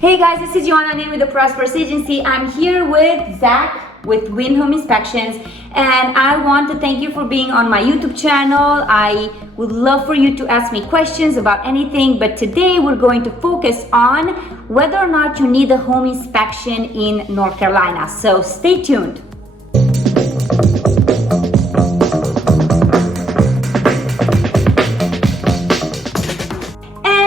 Hey guys, this is Joanna Nin with the Prosperous Agency. I'm here with Zach with Win Home Inspections, and I want to thank you for being on my YouTube channel. I would love for you to ask me questions about anything, but today we're going to focus on whether or not you need a home inspection in North Carolina. So stay tuned.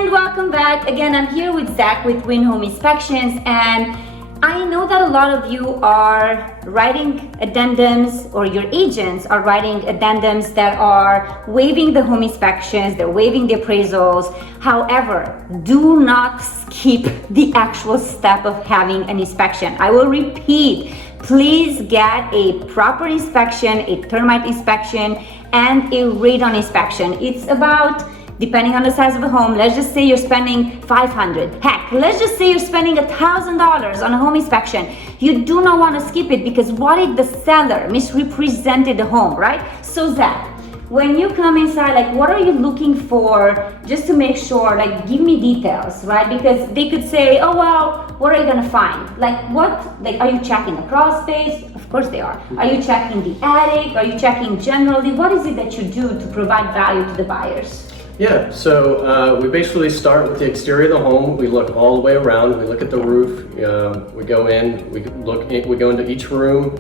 Welcome back. Again, I'm here with Zach with Win Home Inspections, and I know that a lot of you are writing addendums, or your agents are writing addendums that are waiving the home inspections, they're waiving the appraisals. However, do not skip the actual step of having an inspection. I will repeat, please get a proper inspection, a termite inspection, and a radon inspection. It's about, depending on the size of the home, let's just say you're spending $500. Heck, let's just say you're spending $1,000 on a home inspection. You do not want to skip it, because what if the seller misrepresented the home, right? So Zach, when you come inside, like, what are you looking for, just to make sure, like, give me details, right? Because they could say, oh, well, what are you gonna find? Like, what, like, are you checking the crawl space? Of course they are. Are you checking the attic? Are you checking generally? What is it that you do to provide value to the buyers? Yeah, so we basically start with the exterior of the home. We look all the way around. We look at the roof. We go in. We go into each room.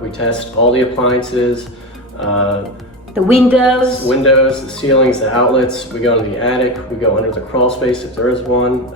We test all the appliances. The windows. The ceilings, the outlets. We go into the attic. We go under the crawl space if there is one.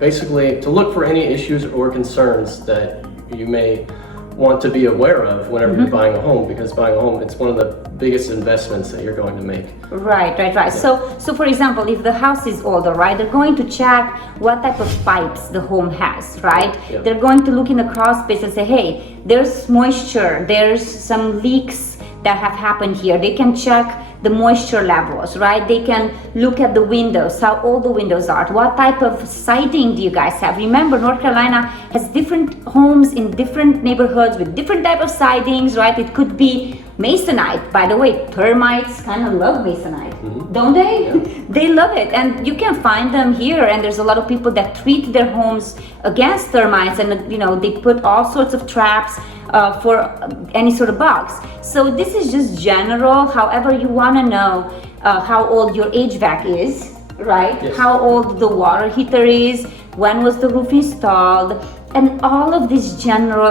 Basically, to look for any issues or concerns that you may want to be aware of whenever you're buying a home, because buying a home, it's one of the biggest investments that you're going to make. Right. Yeah. So for example, if the house is older, right, they're going to check what type of pipes the home has, right? Yeah. They're going to look in the crawl space and say, hey, there's moisture, there's some leaks that have happened here. They can check the moisture levels, right? They can look at the windows, how old the windows are, what type of siding do you guys have? Remember, North Carolina has different homes in different neighborhoods with different type of sidings, right? It could be masonite. By the way, termites kind of love masonite, don't they? Yeah. They love it, and you can find them here, and there's a lot of people that treat their homes against termites, and they put all sorts of traps for any sort of bugs. So this is just general. However, you want to know how old your HVAC is, right? Yes. How old the water heater is, when was the roof installed, and all of these general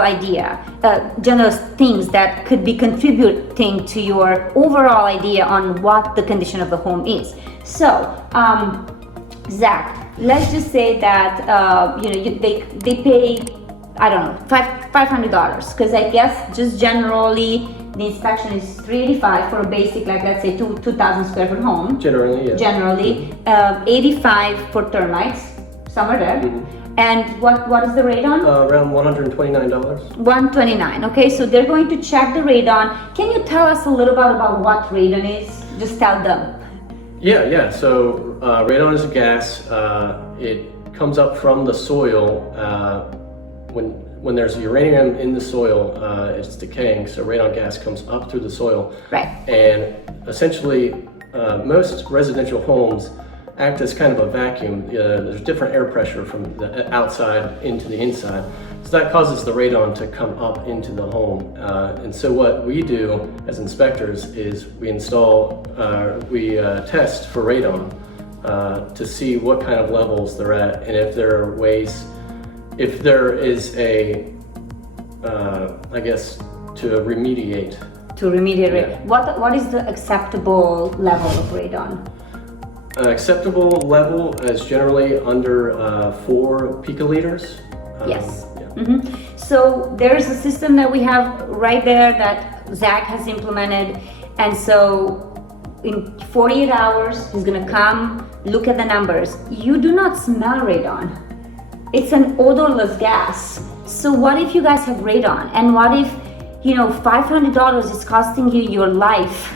things that could be contributing to your overall idea on what the condition of the home is. So, Zach, let's just say that they pay, I don't know, $500, because I guess just generally the inspection is $385 for a basic, like, let's say 2,000 square foot home. Generally, yeah. Generally, $85 for termites, somewhere there. And what is the radon? Around $129. $129. Okay, so they're going to check the radon. Can you tell us a little bit about what radon is? Just tell them. Yeah. So radon is a gas. It comes up from the soil. When there's uranium in the soil, it's decaying, so radon gas comes up through the soil. Right. And essentially, most residential homes act as kind of a vacuum. There's different air pressure from the outside into the inside. So that causes the radon to come up into the home. And so what we do as inspectors is we test for radon to see what kind of levels they're at, and if there are ways, if there is a, to remediate. Yeah. What is the acceptable level of radon? Acceptable level is generally under 4 picoliters. Yes. Yeah. So there's a system that we have right there that Zach has implemented, and so in 48 hours he's gonna come look at the numbers. You do not smell radon. It's an odorless gas. So what if you guys have radon, and what if $500 is costing you your life?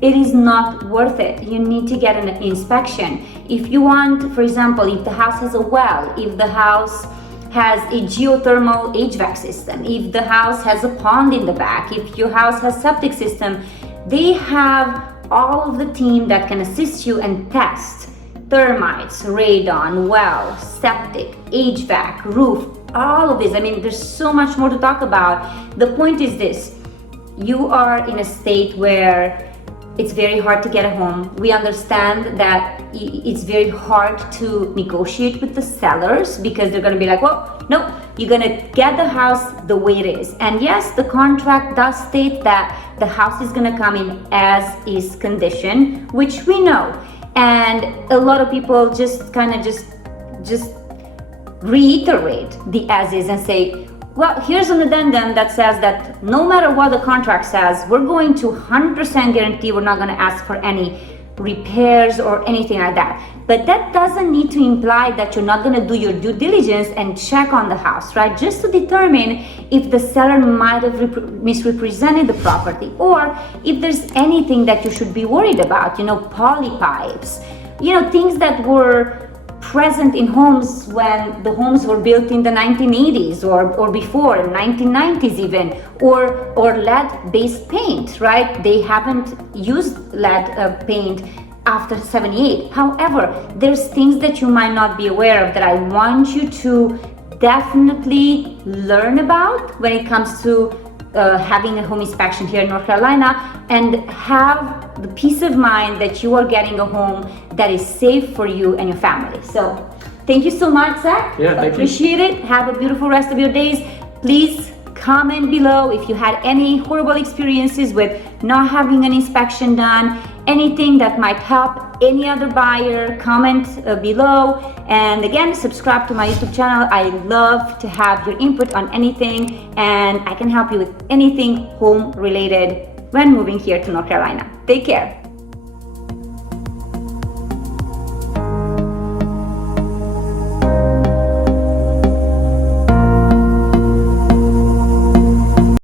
It is not worth it. You need to get an inspection. If you want, for example, if the house has a well, if the house has a geothermal HVAC system, if the house has a pond in the back, if your house has septic system, they have all of the team that can assist you and test termites, radon, well, septic, HVAC, roof, all of this. I mean, there's so much more to talk about. The point is this: you are in a state where it's very hard to get a home. We understand that it's very hard to negotiate with the sellers because they're going to be like, well, no, you're going to get the house the way it is. And yes, the contract does state that the house is going to come in as is condition, which we know. And a lot of people just kind of just reiterate the as is and say, well, here's an addendum that says that no matter what the contract says, we're going to 100% guarantee we're not going to ask for any repairs or anything like that. But that doesn't need to imply that you're not going to do your due diligence and check on the house, right? Just to determine if the seller might have misrepresented the property or if there's anything that you should be worried about, poly pipes, things that were present in homes when the homes were built in the 1980s or before, 1990s even, or lead-based paint, right? They haven't used lead paint after 78. However, there's things that you might not be aware of that I want you to definitely learn about when it comes to having a home inspection here in North Carolina, and have the peace of mind that you are getting a home that is safe for you and your family. So thank you so much, Zach. Yeah, thank you. Appreciate it. Have a beautiful rest of your days. Please comment below if you had any horrible experiences with not having an inspection done, anything that might help any other buyer. Comment below, and again, subscribe to my YouTube channel. I love to have your input on anything, and I can help you with anything home related when moving here to North Carolina. Take care.